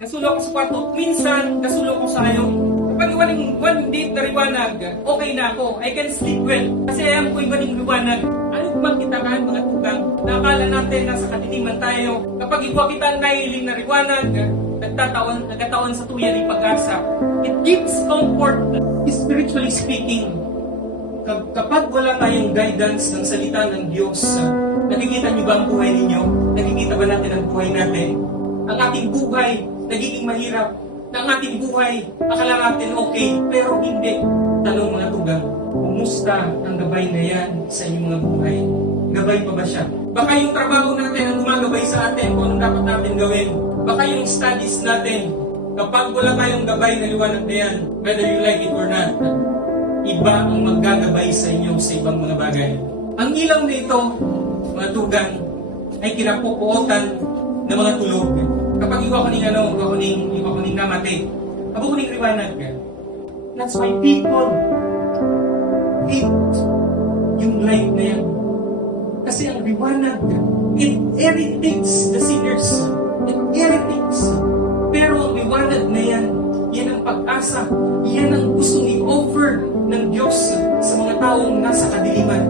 Nasulok ko sa kwarto, minsan nasulok ko sa ayaw. Kapag one deep na liwanag, okay na ako. I can sleep well. Kasi alam ko yung maling liwanag. Ano bang kitakan mga tugang? Nakakala natin nasa kadiliman tayo. Kapag iwa kita ang nahiling na liwanag, nagkataon sa tuya ng pag-asa. It gives comfort, spiritually speaking. Kapag wala tayong guidance ng salita ng Diyos, nakikita niyo ba ang buhay ninyo? Nakikita ba natin ang buhay natin? Ang ating buhay nagiging mahirap. Na ang ating buhay, akala natin okay, pero hindi. Tanong mga tugang, kumusta ang gabay na yan sa inyong mga buhay? Gabay pa ba siya? Baka yung trabaho natin ang gumagabay sa atin kung anong dapat natin gawin. Baka yung studies natin, kapag wala tayong gabay na liwanag na yan, whether you like it or not, iba ang maggagabay sa inyo sa ibang mga bagay. Ang ilaw na ito, mga tugang, ay kinapupuotan ng mga tulog. Kapag iwa ko ning namate, abo ko ning liwanag. That's why people hate yung light na yan. Kasi ang liwanag, it irritates the sinners. It irritates. Pero ang liwanag na yan, yan ang pag-asa. Yan ang gustong i-offer ng Diyos sa mga taong nasa kadiliman.